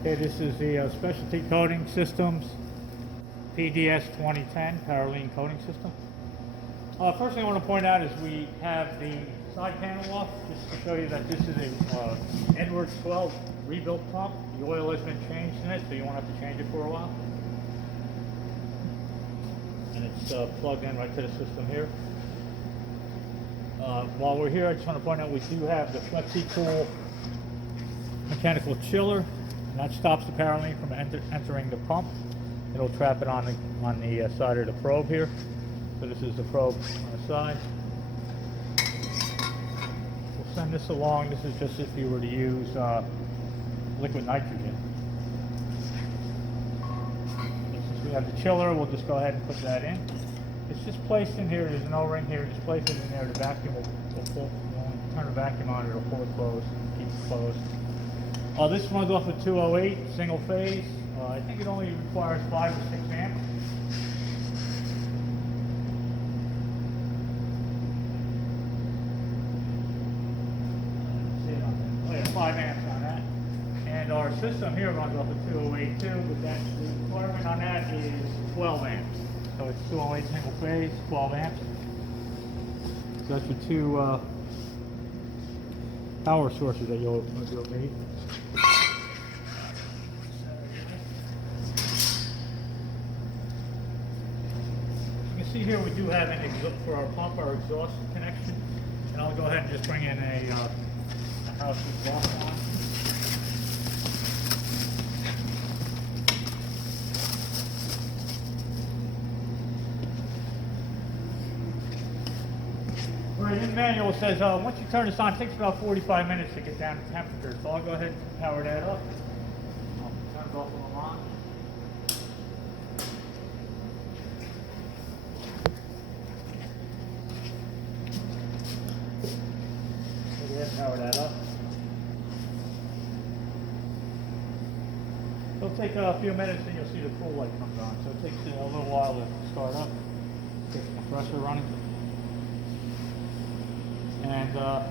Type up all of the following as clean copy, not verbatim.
Okay, this is the Specialty Coating Systems PDS 2010 Parylene Coating System. First thing I want to point out is we have the side panel off, just to show you that this is a Edwards 12 rebuilt pump. The oil has been changed in it, so you won't have to change it for a while. And it's plugged in right to the system here. While we're here, I just want to point out we do have the FlexiCool mechanical chiller, and that stops the Parylene from entering the pump. It'll trap it on the side of the probe here. So this is the probe on the side. We'll send this along. This is just if you were to use liquid nitrogen. Since we have the chiller, we'll just go ahead and put that in. It's just placed in here. There's an O-ring here. Just place it in there. The vacuum will pull. When you turn the vacuum on, it'll pull it closed, keep it closed. This runs off of 208 single phase. I think it only requires 5 or 6 amps. Oh yeah, 5 amps on that. And our system here runs off of 208 too, but the requirement on that is 12 amps. So it's 208 single phase, 12 amps. So that's your two power sources that you'll need. See here we do have an exhaust for our pump, our exhaust connection, and I'll go ahead and just bring in a house exhaust on. Right, in the manual it says once you turn this on, it takes about 45 minutes to get down to temperature, so I'll go ahead and power that up. I'll turn it off and on. Power that up. It'll take a few minutes and you'll see the cool light comes on. So it takes a little while to start up. Get the compressor running. And let's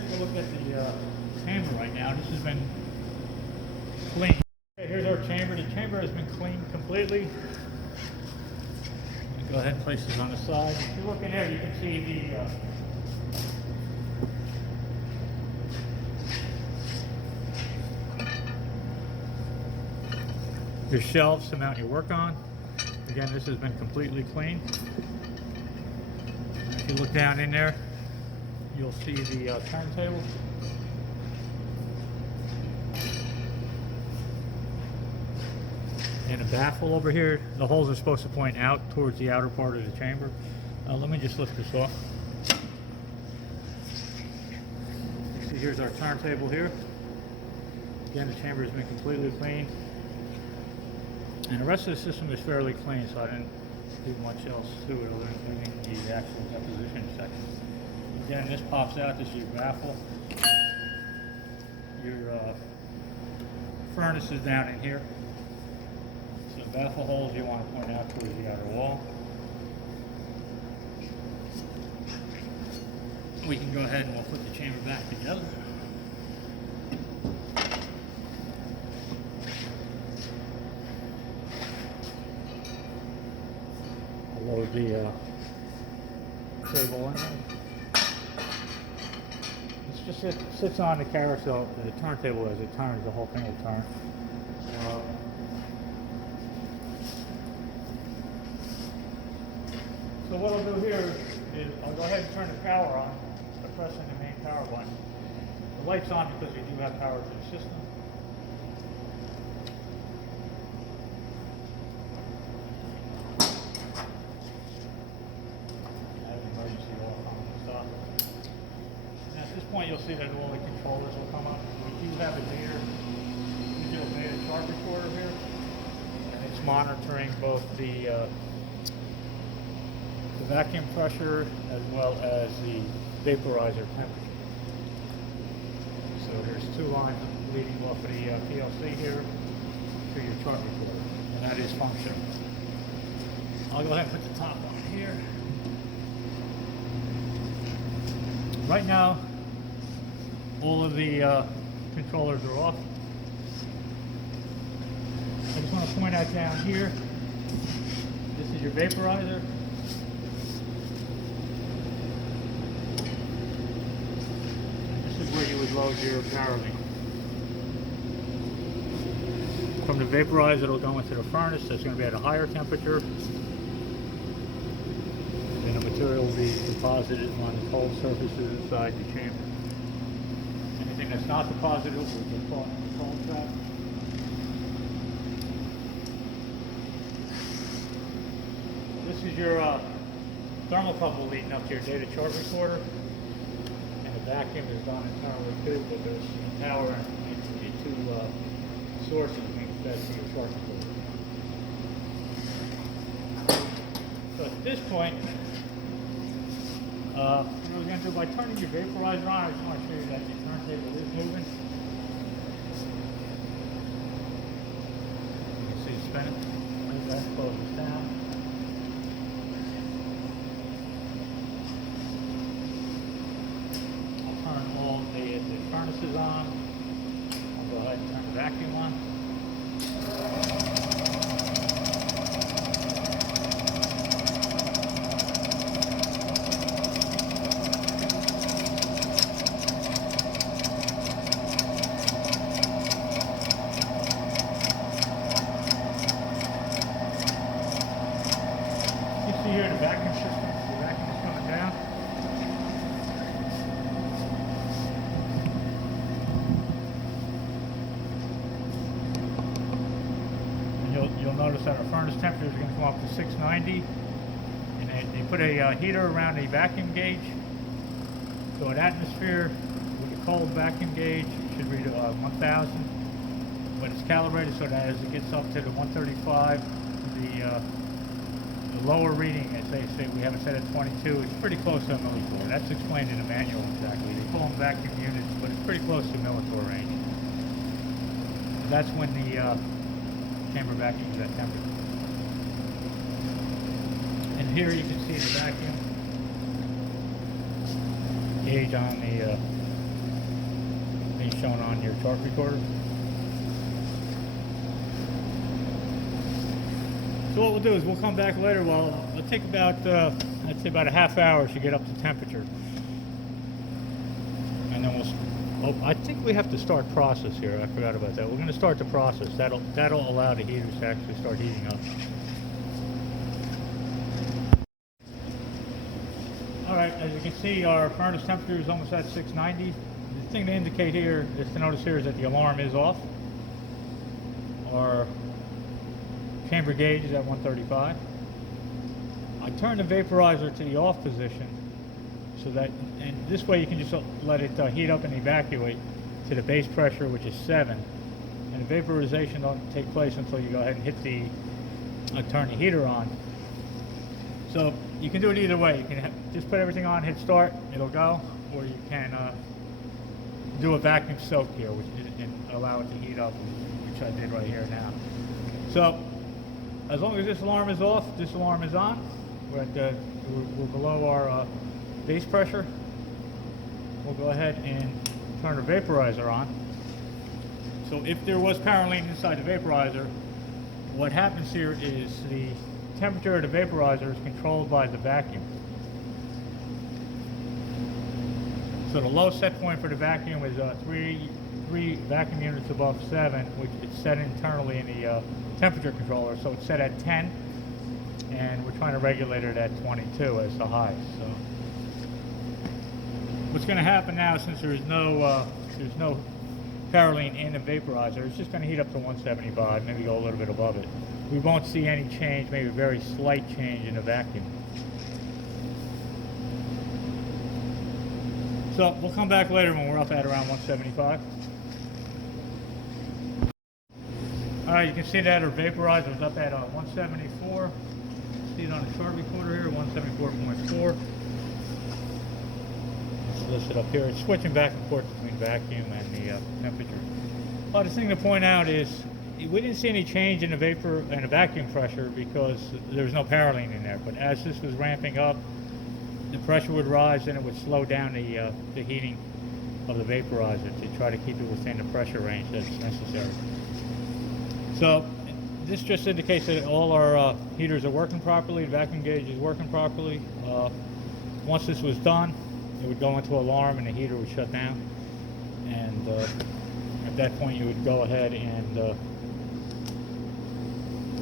take a look at the chamber right now. This has been cleaned. Okay, here's our chamber. The chamber has been cleaned completely. Go ahead and place this on the side. If you look in here, you can see your shelves to mount your work on. Again, this has been completely cleaned. If you look down in there, you'll see the turntable. And a baffle over here. The holes are supposed to point out towards the outer part of the chamber. Let me just lift this off. See, here's our turntable here. Again, the chamber has been completely cleaned. And the rest of the system is fairly clean, so I didn't do much else to it other than cleaning the actual deposition section. Again, this pops out. This is your baffle. Your furnace is down in here. Baffle holes you want to point out towards the outer wall. We can go ahead and we'll put the chamber back together. I'll load the table in there. This just sits on the carousel, the turntable as it turns, the whole thing will turn. So what I'll do here is I'll go ahead and turn the power on by pressing the main power button. The light's on because we do have power to the system. I have an emergency off on and stuff. And at this point you'll see that all the controllers will come up. We do have a digital data chart recorder here, and it's monitoring both the vacuum pressure as well as the vaporizer temperature. So there's 2 lines leading off of the PLC here to your chart recorder, and that is functional. I'll go ahead and put the top on here. Right now, all of the controllers are off. I just want to point out down here, this is your vaporizer. And this is where you would load your power link. From the vaporizer, it'll go into the furnace. That's going to be at a higher temperature. And the material will be deposited on the cold surfaces inside the chamber. Anything that's not deposited will get caught in the cold trap. This is your thermocouple leading up to your data chart recorder. And the vacuum is done internally too, but there's power and two sources being fed to your chart recorder. So at this point, what we're going to do by turning your vaporizer on, I just want to show you that the turntable is moving. You can see it spinning. That closes down. I'll turn all the furnaces on. I'll go ahead and turn the vacuum on. Here the vacuum system, the vacuum is coming down. And you'll notice that our furnace temperature is going to come up to 690, and they put a heater around the vacuum gauge. So at atmosphere with a cold vacuum gauge, it should read 1000, but it's calibrated so that as it gets up to the 135, the lower reading, as they say, we have it set at 22. It's pretty close to a millitorr. That's explained in the manual exactly. They call them vacuum units, but it's pretty close to millitorr range. That's when the chamber vacuum is at temperature. And here you can see the vacuum gauge on the being shown on your chart recorder. So what we'll do is we'll come back later. Well, it'll take about, I'd say about a half hour to get up to temperature. And then I think we have to start process here. I forgot about that. We're going to start the process. That'll allow the heaters to actually start heating up. All right, as you can see, our furnace temperature is almost at 690. The thing to indicate here, is to notice here, is that the alarm is off. Our chamber gauge is at 135. I turn the vaporizer to the off position so that, and this way you can just let it heat up and evacuate to the base pressure, which is 7. And the vaporization don't take place until you go ahead and hit the, turn the heater on. So you can do it either way. You can just put everything on, hit start, it'll go, or you can do a vacuum soak here, which is, and allow it to heat up, which I did right here now. So as long as this alarm is off, this alarm is on. We're below our base pressure. We'll go ahead and turn the vaporizer on. So if there was power leaning inside the vaporizer, what happens here is the temperature of the vaporizer is controlled by the vacuum. So the low set point for the vacuum is 3 vacuum units above 7, which is set internally in the temperature controller. So it's set at 10, and we're trying to regulate it at 22 as the high. So what's going to happen now, since there's no power lean in the vaporizer, it's just going to heat up to 175, maybe go a little bit above it. We won't see any change, maybe a very slight change in the vacuum. So we'll come back later when we're up at around 175. All right, you can see that our vaporizer is up at 174. See it on the chart recorder here, 174.4. It's listed up here. It's switching back and forth between vacuum and the temperature. Oh, the thing to point out is we didn't see any change in the vapor and the vacuum pressure because there was no power lean in there. But as this was ramping up, the pressure would rise and it would slow down the heating of the vaporizer to try to keep it within the pressure range that's necessary. So this just indicates that all our heaters are working properly, the vacuum gauge is working properly. Once this was done, it would go into alarm and the heater would shut down. And at that point you would go ahead and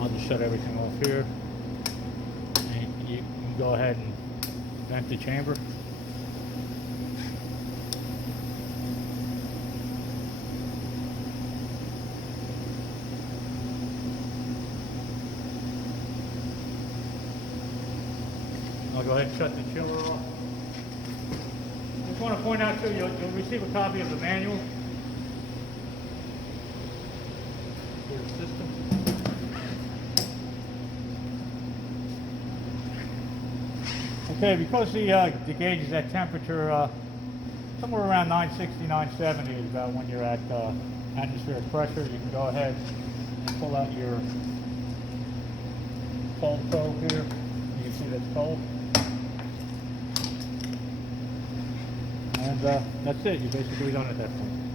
I'll just shut everything off here. And you can go ahead and vent the chamber. I'll go ahead and shut the chiller off. Just want to point out too, you'll receive a copy of the manual for the system. Okay, because the gauge is at temperature somewhere around 960, 970 is about when you're at atmospheric pressure, you can go ahead and pull out your cold probe here. You can see that's cold. And that's it, you're basically done at that point.